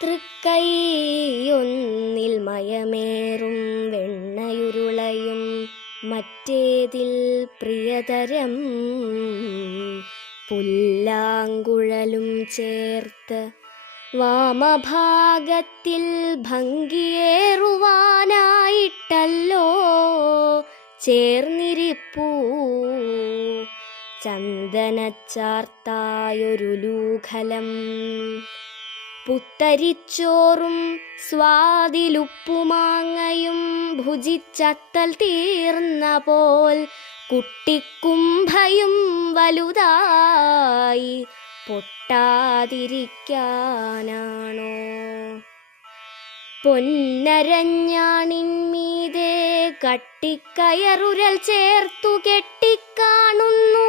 തൃക്കൈയൊന്നിൽ മയമേറും വെണ്ണയുരുളയും മറ്റേതിൽ പ്രിയതരം പുല്ലാങ്കുഴലും ചേർത്ത് വാമഭാഗത്തിൽ ഭംഗിയേറുവാനായിട്ടല്ലോ ചേർന്നിരിപ്പൂ. ചന്ദനച്ചാർത്തായൊരു ലൂഖലം പുത്തരിച്ചോറും സ്വാതിലുപ്പുമാങ്ങയും ഭുജിച്ചത്തൽ തീർന്ന പോൽ കുട്ടിക്കുംഭയും വലുതായി പൊട്ടാതിരിക്കാനാണോ? പൊന്നരഞ്ഞാണിന്മീതെ കട്ടിക്കയറുരൽ ചേർത്തു കെട്ടിക്കാണുന്നു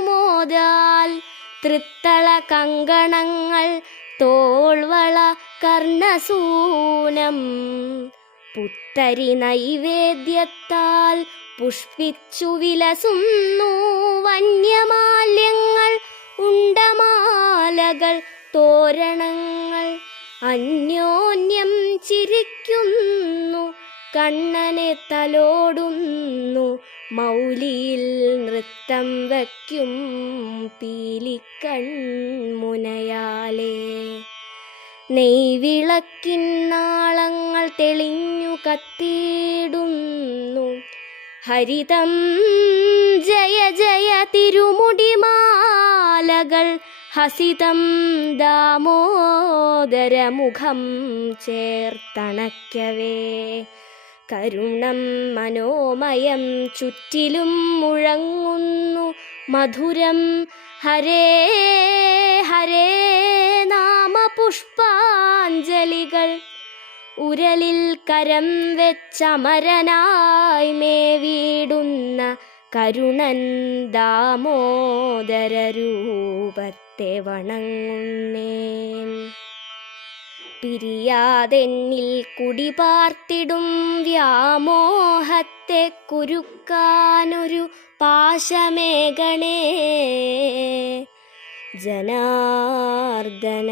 മോദാൽ തൃത്തള കങ്കണങ്ങൾ തോൾവള കർണസൂനം. പുത്തരി നൈവേദ്യത്താൽ പുഷ്പിച്ചു വിലസുന്നു വന്യമാല്യങ്ങൾ ഉണ്ടമാലകൾ തോരണങ്ങൾ. അന്യോന്യം ചിരിക്കുന്നു കണ്ണനെ തലോടുന്നു മൗലിയിൽ നൃത്തം വയ്ക്കും പീലിക്കൺമുനയാലേ നെയ്വിളക്കിന്നാളങ്ങൾ തെളിഞ്ഞു കത്തിയിടുന്നു. ഹരിതം ജയ ജയ തിരുമുടിമാലകൾ ഹസിതം ദാമോദരമുഖം ചേർത്തണയ്ക്കവേ. കരുണം മനോമയം ചുറ്റിലും മുഴങ്ങുന്നു മധുരം. ഹരേ ഹരേ നാമപുഷ്പാഞ്ജലികൾ ഉരലിൽ കരം വെച്ചമരനായി മേവിടുന്ന കരുണൻ ദാമോദര രൂപത്തെ വണങ്ങുന്നേൻ. പിരിയാതെന്നിൽ കുടിപാർത്തിടും വ്യാമോഹത്തെ കുരുക്കാനൊരു പാശമേകണേ. ജനാർദ്ദന